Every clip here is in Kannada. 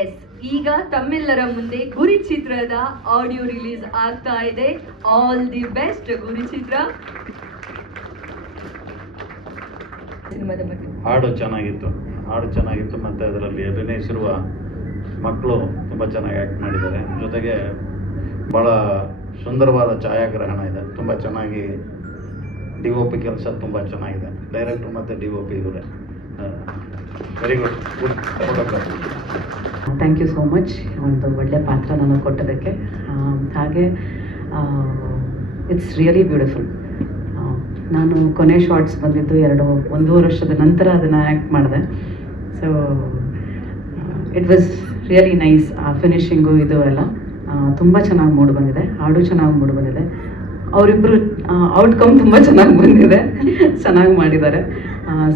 ಎಸ್, ಈಗ ತಮ್ಮೆಲ್ಲರ ಮುಂದೆ ಗುರಿ ಚಿತ್ರದ ಆಡಿಯೋ ರಿಲೀಸ್ ಆಗ್ತಾ ಇದೆ. ಆಲ್ ದಿ ಬೆಸ್ಟ್ ಗುರಿ ಚಿತ್ರ. ಸಿನಿಮಾದ ಬಗ್ಗೆ ಹಾಡು ಚೆನ್ನಾಗಿತ್ತು ಮತ್ತು ಅದರಲ್ಲಿ ಅಭಿನಯಿಸಿರುವ ಮಕ್ಕಳು ತುಂಬ ಚೆನ್ನಾಗಿ ಆ್ಯಕ್ಟ್ ಮಾಡಿದ್ದಾರೆ. ಜೊತೆಗೆ ಭಾಳ ಸುಂದರವಾದ ಛಾಯಾಗ್ರಹಣ ಇದೆ. ತುಂಬ ಚೆನ್ನಾಗಿ DOP ಕೆಲಸ ತುಂಬ ಚೆನ್ನಾಗಿದೆ. ಡೈರೆಕ್ಟ್ರು ಮತ್ತು DOP ಇವರೇ. Very good photography. Thank you so much ಒಂದು ಒಳ್ಳೆ ಪಾತ್ರ ನನಗೆ ಕೊಟ್ಟೋದಕ್ಕೆ. ಹಾಗೆ ಇಟ್ಸ್ ರಿಯಲಿ ಬ್ಯೂಟಿಫುಲ್. ನಾನು ಕೊನೆ ಶಾರ್ಟ್ಸ್ ಬಂದಿದ್ದು 1.5 ವರ್ಷದ ನಂತರ ಅದನ್ನು ಆ್ಯಕ್ಟ್ ಮಾಡಿದೆ. So it was really nice. ಆ ಫಿನಿಶಿಂಗು ಇದು ಎಲ್ಲ ತುಂಬ ಚೆನ್ನಾಗಿ ಮೂಡಿ ಬಂದಿದೆ. ಹಾಡು ಚೆನ್ನಾಗಿ ಮೂಡಿ ಬಂದಿದೆ. ಅವರಿಬ್ಬರು ಔಟ್ಕಮ್ ತುಂಬ ಚೆನ್ನಾಗಿ ಬಂದಿದೆ. ಚೆನ್ನಾಗಿ ಮಾಡಿದ್ದಾರೆ.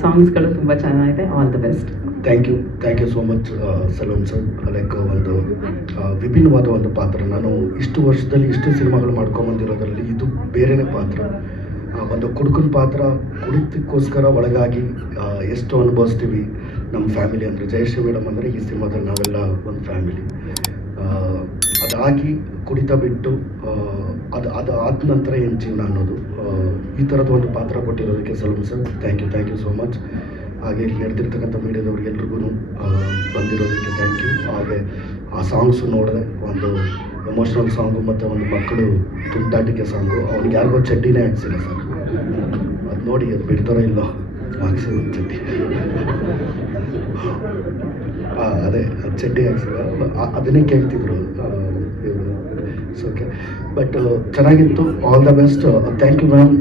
ಸಾಂಗ್ಸ್ಗಳು ತುಂಬ ಚೆನ್ನಾಗಿದೆ. All the best. Thank you so much ಸಲೂನ್ ಸರ್. ಲೈಕ್ ಒಂದು ವಿಭಿನ್ನವಾದ ಒಂದು ಪಾತ್ರ. ನಾನು ಇಷ್ಟು ವರ್ಷದಲ್ಲಿ ಇಷ್ಟು ಸಿನಿಮಾಗಳು ಮಾಡ್ಕೊಂಬಂದಿರೋದ್ರಲ್ಲಿ ಇದು ಬೇರೆಯೇ ಪಾತ್ರ. ಒಂದು ಕುಡುಕನ ಪಾತ್ರ, ಕುಡಿತಕ್ಕೋಸ್ಕರ ಒಳಗಾಗಿ ಎಷ್ಟು ಅನುಭವಿಸ್ತೀವಿ ನಮ್ಮ ಫ್ಯಾಮಿಲಿ ಅಂದರೆ. ಜಯಶ್ರೀ ಮೇಡಮ್ ಅಂದರೆ ಈ ಸಿನಿಮಾದಲ್ಲಿ ನಾವೆಲ್ಲ ಒಂದು ಫ್ಯಾಮಿಲಿ. ಅದಾಗಿ ಕುಡಿತ ಬಿಟ್ಟು ಅದು ಆದ ನಂತರ ಏನು ಜೀವನ ಅನ್ನೋದು, ಈ ಥರದ ಒಂದು ಪಾತ್ರ ಕೊಟ್ಟಿರೋದಕ್ಕೆ ಸಲೂನ್ sir thank you so much. ಹಾಗೆ ಇಲ್ಲಿ ನಡೆದಿರ್ತಕ್ಕಂಥ ಮೀಡಿಯಾದವ್ರಿಗೆಲ್ರಿಗೂ ಬಂದಿರೋದಕ್ಕೆ ಥ್ಯಾಂಕ್ ಯು. ಹಾಗೆ ಆ ಸಾಂಗ್ಸು ನೋಡಿದೆ, ಒಂದು ಎಮೋಷ್ನಲ್ ಸಾಂಗು ಮತ್ತು ಒಂದು ಮಕ್ಕಳು ತುಂಟಾಟಿಕೆ ಸಾಂಗು. ಅವ್ನಿಗೆ ಯಾರಿಗೋ ಚಡ್ಡಿನೇ ಹಾಕ್ಸಿಲ್ಲ ಸರ್. ಅದು ನೋಡಿ ಅದು ಬಿಡ್ತಾರೋ ಇಲ್ಲೋ ಹಾಕ್ಸಿದ ಚಡ್ಡಿ. ಅದೇ ಚಡ್ಡಿ ಹಾಕ್ಸಿಲ್ಲ, ಅದನ್ನೇ ಕೇಳ್ತಿದ್ರು ಇವರು. ಇಟ್ಸ್ ಓಕೆ, ಬಟ್ ಚೆನ್ನಾಗಿತ್ತು. All the best. Thank you ma'am.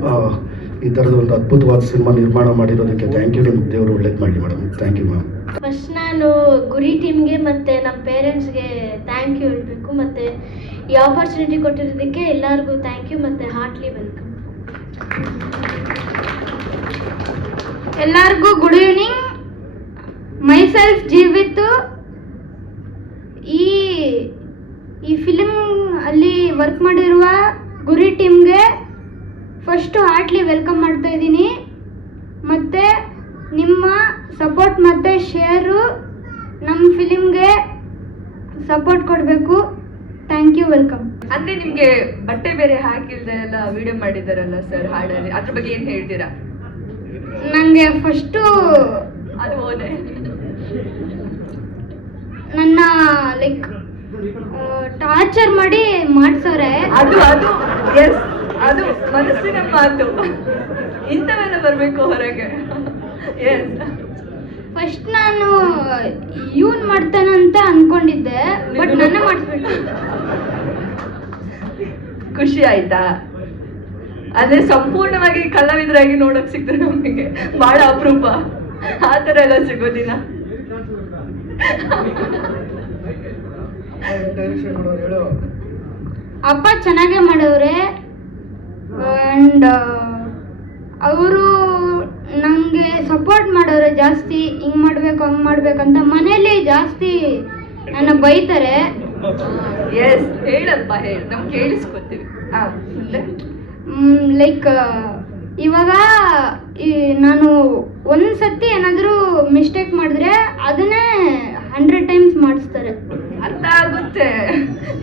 ಈ ಥರದ ಒಂದು ಅದ್ಭುತವಾದ ಸಿನಿಮಾ ನಿರ್ಮಾಣ ಮಾಡಿರೋದಕ್ಕೆ ಥ್ಯಾಂಕ್ ಯು. ನಿಮ್ಮ ದೇವರು ಒಳ್ಳೇದು ಮಾಡಲಿ madam. Thank you ma'am. First ನಾನು ಗುರಿ ಟೀಮ್ಗೆ ಮತ್ತು ನಮ್ಮ ಪೇರೆಂಟ್ಸ್ಗೆ ಥ್ಯಾಂಕ್ ಯು ಹೇಳಬೇಕು. ಮತ್ತು ಈ ಆಪರ್ಚುನಿಟಿ ಕೊಟ್ಟಿರೋದಕ್ಕೆ ಎಲ್ಲರಿಗೂ ಥ್ಯಾಂಕ್ ಯು ಮತ್ತು ಹಾರ್ಟ್ಲಿ ವೆಲ್ಕಮ್. ಎಲ್ಲರಿಗೂ ಗುಡ್ ಈವ್ನಿಂಗ್. ಮೈಸೆಲ್ಫ್ ಜೀವಿತ್. ಈ ಫಿಲ್ಮ್ ಅಲ್ಲಿ ವರ್ಕ್ ಮಾಡಿರುವ ಗುರಿ ಟೀಮ್ಗೆ ಫಸ್ಟು ಹಾರ್ಟ್ಲಿ ವೆಲ್ಕಮ್ ಮಾಡ್ತಾ ಇದ್ದೀನಿ. ಮತ್ತು ನಿಮ್ಮ ಸಪೋರ್ಟ್ ಮತ್ತು ಶೇರು ನಮ್ಮ ಫಿಲಿಮ್ಗೆ ಸಪೋರ್ಟ್ ಕೊಡಬೇಕು. Thank you, welcome. ಅಂದ್ರೆ ನಿಮ್ಗೆ ಬಟ್ಟೆ ಬೇರೆ ಹಾಕಿಲ್ದೆ ಎಲ್ಲ ವಿಡಿಯೋ ಮಾಡಿದಾರಲ್ಲ ಸರ್ ಹಾಡಲ್ಲಿ, ಅದ್ರ ಬಗ್ಗೆ ಏನು ಹೇಳ್ತೀರಾ? ನನಗೆ ಫಸ್ಟು ಅದು ಹೋದೆ ನನ್ನ ಲೈಕ್ ಟಾರ್ಚರ್ ಮಾಡಿ ಮಾಡ್ಸೋರೆ. ಅದು ಎಸ್, ಅದು ಮನಸ್ಸಿನ ಮಾತು. ಇಂಥವೆಲ್ಲ ಬರಬೇಕು ಹೊರಗೆ. ಎಸ್, ಫಸ್ಟ್ ನಾನು ಇವನ್ ಮಾಡ್ತಾನಂತ ಅನ್ಕೊಂಡಿದ್ದೆ, ಬಟ್ ನನ್ನ ಮಾಡಿಸ್ಬಿಟ್ಟು. ಖುಷಿ ಆಯ್ತಾ? ಅದೇ ಸಂಪೂರ್ಣವಾಗಿ ಕಲಾವಿದರಾಗಿ ನೋಡಕ್ ಸಿಕ್ತದೆ ನಮಗೆ ಬಹಳ ಅಪರೂಪ. ಆ ಥರ ಎಲ್ಲ ಸಿಗೋದಿನ. ಅಪ್ಪ ಚೆನ್ನಾಗೇ ಮಾಡವ್ರೆ. ಆ್ಯಂಡ್ ಅವರು ನನಗೆ ಸಪೋರ್ಟ್ ಮಾಡೋರೆ ಜಾಸ್ತಿ. ಹಿಂಗೆ ಮಾಡಬೇಕು ಹಂಗೆ ಮಾಡ್ಬೇಕಂತ ಮನೇಲಿ ಜಾಸ್ತಿ ನನ್ನ ಬೈತಾರೆ. ಎಸ್, ಹೇಳಪ್ಪ, ಹೇಳಿ, ನಾವು ಕೇಳಿಸ್ಕೊತೀವಿ. ಲೈಕ್ ಇವಾಗ ನಾನು ಒಂದ್ಸತಿ ಏನಾದರೂ ಮಿಸ್ಟೇಕ್ ಮಾಡಿದ್ರೆ ಅದನ್ನೇ 100 ಟೈಮ್ಸ್ ಮಾಡಿಸ್ತಾರೆ. ಅರ್ಥ ಆಗುತ್ತೆ.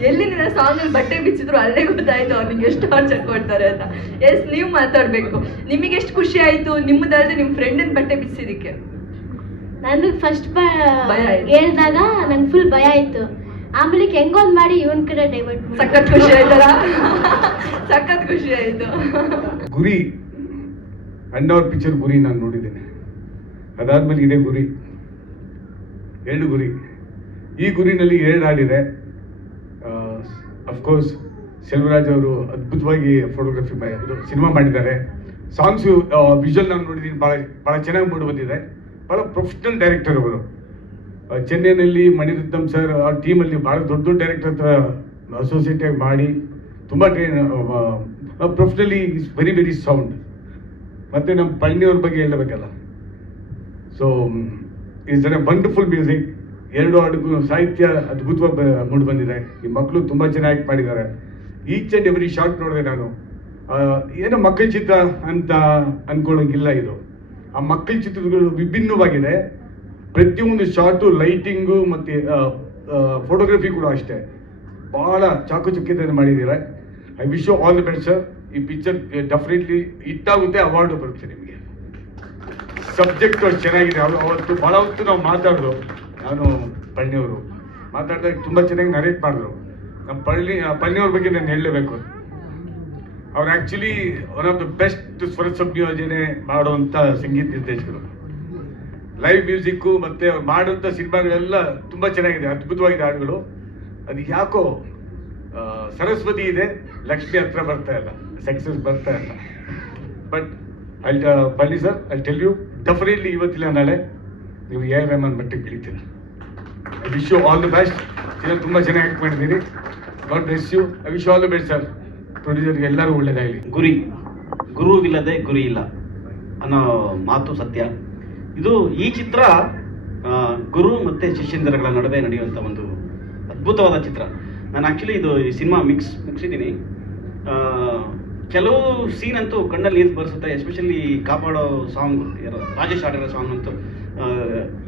ಎಲ್ಲಿ ನಿನ್ನ ಸಾಂಗಲ್ಲಿ ಬಟ್ಟೆ ಬಿಚ್ಚಿದ್ರು ಅಲ್ಲೇ ಗೊತ್ತಾಯ್ತು ಅವ್ನಿಗೆ ಎಷ್ಟು ಟಾರ್ಚರ್ ಕೊಡ್ತಾರೆ ಅಂತ. ಎಸ್, ನೀವು ಮಾತಾಡಬೇಕು. ನಿಮಗೆ ಎಷ್ಟು ಖುಷಿ ಆಯಿತು ನಿಮ್ಮದಲ್ಲದೆ ನಿಮ್ಮ ಫ್ರೆಂಡಿನ ಬಟ್ಟೆ ಬಿಚ್ಚಿದ್ದಕ್ಕೆ? ನನಗೆ ಫಸ್ಟ್ ಭಯ ಆಯ್ತು. ಹೇಳ್ದಾಗ ನಂಗೆ ಫುಲ್ ಭಯ ಆಯಿತು. ಆಮೇಲೆ ಹೆಂಗೊಂದು ಮಾಡಿ ಇವನ್ ಕಡೆ ಡೈವರ್ಟ್. ಸಖತ್ ಖುಷಿ ಆಯ್ತಲ್ಲ? ಸಖತ್ ಖುಷಿ ಆಯಿತು. ಗುರಿ ಅಣ್ಣವ್ರ ಪಿಕ್ಚರ್ ಗುರಿ ನಾನು ನೋಡಿದ್ದೇನೆ. ಅದಾದ್ಮೇಲೆ ಇದೇ ಗುರಿ, 2 ಗುರಿ. ಈ ಗುರಿನಲ್ಲಿ 2 ಹಾಡಿದೆ. ಅಫ್ಕೋರ್ಸ್ ಸೆಲ್ವರಾಜ್ ಅವರು ಅದ್ಭುತವಾಗಿ ಫೋಟೋಗ್ರಫಿ ಸಿನಿಮಾ ಮಾಡಿದ್ದಾರೆ. ಸಾಂಗ್ಸು ವಿಜುವಲ್ ನಾನು ನೋಡಿದ್ದೀನಿ, ಭಾಳ ಚೆನ್ನಾಗಿ ಮೂಡಿ ಬಂದಿದೆ. ಭಾಳ ಪ್ರೊಫೆಷನಲ್ ಡೈರೆಕ್ಟರ್ ಅವರು. ಚೆನ್ನೈನಲ್ಲಿ ಮಣಿರತ್ನಂ ಸರ್ ಆ ಟೀಮಲ್ಲಿ ಭಾಳ ದೊಡ್ಡ ಡೈರೆಕ್ಟರ್ ಹತ್ರ ಅಸೋಸಿಯೇಟಾಗಿ ಮಾಡಿ ತುಂಬ ಪ್ರೊಫೆಷನಲಿ ಈಸ್ ವೆರಿ ಸೌಂಡ್. ಮತ್ತು ನಮ್ಮ ಪಳನಿಯವ್ರ ಬಗ್ಗೆ ಹೇಳಬೇಕಲ್ಲ. So is a wonderful music. 2 ಹಾಡಿಗೂ ಸಾಹಿತ್ಯ ಅದ್ಭುತವಾಗಿ ಮೂಡಿ ಬಂದಿದೆ. ಈ ಮಕ್ಕಳು ತುಂಬ ಚೆನ್ನಾಗಿ ಮಾಡಿದ್ದಾರೆ. ಈಚ್ ಆ್ಯಂಡ್ ಎವ್ರಿ ಶಾರ್ಟ್ ನೋಡಿದೆ ನಾನು. ಏನೋ ಮಕ್ಕಳ ಚಿತ್ರ ಅಂತ ಅಂದ್ಕೊಳ್ಳೋಂಗಿಲ್ಲ ಇದು. ಆ ಮಕ್ಕಳ ಚಿತ್ರಗಳು ವಿಭಿನ್ನವಾಗಿದೆ. ಪ್ರತಿಯೊಂದು ಶಾರ್ಟು, ಲೈಟಿಂಗು ಮತ್ತು ಫೋಟೋಗ್ರಫಿ ಕೂಡ ಅಷ್ಟೇ ಭಾಳ ಚಾಕುಚಕ್ಯತೆಯನ್ನು ಮಾಡಿದ್ದೀರಾ. I wish you all the best sir. ಈ ಪಿಕ್ಚರ್ ಡೆಫಿನೆಟ್ಲಿ ಹಿಟ್ಟಾಗುತ್ತೆ, ಅವಾರ್ಡು ಬರುತ್ತೆ ನಿಮಗೆ. ಸಬ್ಜೆಕ್ಟ್ ಅಷ್ಟು ಚೆನ್ನಾಗಿದೆ. ಅವತ್ತು ಭಾಳ ಹೊತ್ತು ನಾವು ಮಾತಾಡಿದ್ರು, ನಾನು ಪಳ್ಳಿಯವರು ಮಾತಾಡಿದಾಗ ತುಂಬ ಚೆನ್ನಾಗಿ ನರೇಟ್ ಮಾಡಿದ್ರು. ನಮ್ಮ ಪಳ್ಳಿಯವ್ರ ಬಗ್ಗೆ ನಾನು ಹೇಳಲೇಬೇಕು. ಅವ್ರು actually one of the best ಸ್ವರ ಸಂಯೋಜನೆ ಮಾಡುವಂಥ ಸಂಗೀತ ನಿರ್ದೇಶಕರು. ಲೈವ್ ಮ್ಯೂಸಿಕ್ಕು ಮತ್ತು ಅವ್ರು ಮಾಡುವಂಥ ಸಿನಿಮಾಗಳೆಲ್ಲ ತುಂಬ ಚೆನ್ನಾಗಿದೆ, ಅದ್ಭುತವಾಗಿದೆ ಹಾಡುಗಳು. ಅದು ಯಾಕೋ ಸರಸ್ವತಿ ಇದೆ, ಲಕ್ಷ್ಮಿ ಹತ್ರ ಬರ್ತಾ ಇಲ್ಲ, ಸಕ್ಸಸ್ ಬರ್ತಾ ಇಲ್ಲ. But Palli sir, I tell you definitely ಇವತ್ತಿಲ್ಲ ನಾಳೆ ನೀವು ಎ ಆರ್ ರೆಹಮಾನ್ ಮಟ್ಟಿಗೆ ಬೆಳಿತೀರ. I wish you all the best. ತುಂಬ ಚೆನ್ನಾಗಿ ಆ್ಯಕ್ಟ್ ಮಾಡಿದ್ದೀರಿ. God bless you. I wish all the best sir. ಪ್ರೊಡ್ಯೂಸರ್ಗೆ ಎಲ್ಲರೂ ಒಳ್ಳೆಯದಾಗಲಿ. ಗುರುವಿಲ್ಲದೆ ಗುರಿ ಇಲ್ಲ ಅನ್ನೋ ಮಾತು ಸತ್ಯ. ಇದು ಈ ಚಿತ್ರ ಗುರು ಮತ್ತು ಶಿಷ್ಯಂದಿರಗಳ ನಡುವೆ ನಡೆಯುವಂಥ ಒಂದು ಅದ್ಭುತವಾದ ಚಿತ್ರ. ನಾನು ಆ್ಯಕ್ಚುಲಿ ಈ ಸಿನಿಮಾ ಮುಗಿಸಿದ್ದೀನಿ. ಕೆಲವು ಸೀನ್ ಅಂತೂ ಕಣ್ಣಲ್ಲಿ ನೀರು ಬರೆಸುತ್ತೆ, ಎಸ್ಪೆಷಲಿ ಕಾಪಾಡೋ ಸಾಂಗ್, ರಾಜೇಶ್ ಹಾಡಿರೋ ಸಾಂಗ್ ಅಂತೂ.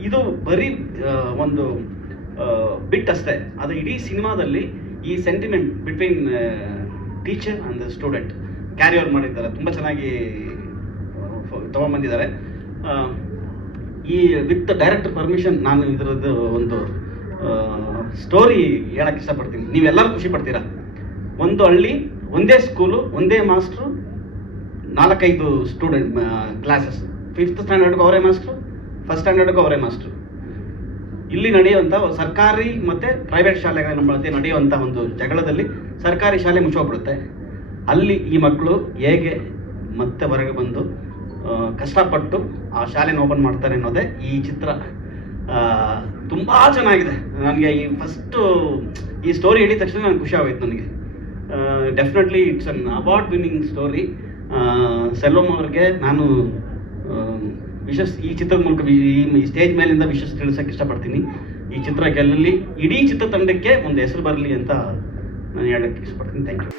ಇದು ಬರೀ ಒಂದು ಬಿಟ್ ಅಷ್ಟೇ, ಅದು ಇಡೀ ಸಿನಿಮಾದಲ್ಲಿ ಈ sentiment between teacher and student carry over ಮಾಡಿದ್ದಾರೆ. ತುಂಬ ಚೆನ್ನಾಗಿ ತೊಗೊಂಬಂದಿದ್ದಾರೆ. ಈ ವಿತ್ ಡೈರೆಕ್ಟರ್ ಪರ್ಮಿಷನ್ ನಾನು ಇದರದ್ದು ಒಂದು ಸ್ಟೋರಿ ಹೇಳಕ್ಕೆ ಇಷ್ಟಪಡ್ತೀನಿ. ನೀವೆಲ್ಲರೂ ಖುಷಿ ಪಡ್ತೀರಾ. ಒಂದು ಹಳ್ಳಿ, ಒಂದೇ ಸ್ಕೂಲು, ಒಂದೇ ಮಾಸ್ಟ್ರು, 4-5 ಸ್ಟೂಡೆಂಟ್ ಕ್ಲಾಸಸ್. 5th ಸ್ಟ್ಯಾಂಡರ್ಡ್ಗೂ ಅವರೇ ಮಾಸ್ಟ್ರು, 1st ಸ್ಟ್ಯಾಂಡರ್ಡ್ಗೂ ಅವರೇ ಮಾಸ್ಟ್ರು. ಇಲ್ಲಿ ನಡೆಯುವಂಥ ಸರ್ಕಾರಿ ಮತ್ತು ಪ್ರೈವೇಟ್ ಶಾಲೆಗಳ ಮಧ್ಯೆ ನಡೆಯುವಂಥ ಒಂದು ಜಗಳದಲ್ಲಿ ಸರ್ಕಾರಿ ಶಾಲೆ ಮುಚ್ಚೋಗ್ಬಿಡುತ್ತೆ. ಅಲ್ಲಿ ಈ ಮಕ್ಕಳು ಹೇಗೆ ಮತ್ತೆ ಹೊರಗೆ ಬಂದು ಕಷ್ಟಪಟ್ಟು ಆ ಶಾಲೆನ ಓಪನ್ ಮಾಡ್ತಾರೆ ಅನ್ನೋದೇ ಈ ಚಿತ್ರ. ತುಂಬ ಚೆನ್ನಾಗಿದೆ. ನನಗೆ ಈ ಸ್ಟೋರಿ ಹೇಳಿದ ತಕ್ಷಣ ನನಗೆ ಖುಷಿ ಆಗೋಯ್ತು. ನನಗೆ definitely it's an award winning story. Selvam ಅವ್ರಿಗೆ ನಾನು ಈ ಚಿತ್ರದ ಮೂಲಕ ಈ ಸ್ಟೇಜ್ ಮೇಲಿಂದ ವಿಶಸ್ ತಿಳಿಸೋಕೆ ಇಷ್ಟಪಡ್ತೀನಿ. ಈ ಚಿತ್ರ ಗೆಲ್ಲಲಿ, ಇಡೀ ಚಿತ್ರತಂಡಕ್ಕೆ ಒಂದು ಹೆಸರು ಬರಲಿ ಅಂತ ನಾನು ಹೇಳಕ್ಕೆ ಇಷ್ಟಪಡ್ತೀನಿ. Thank you.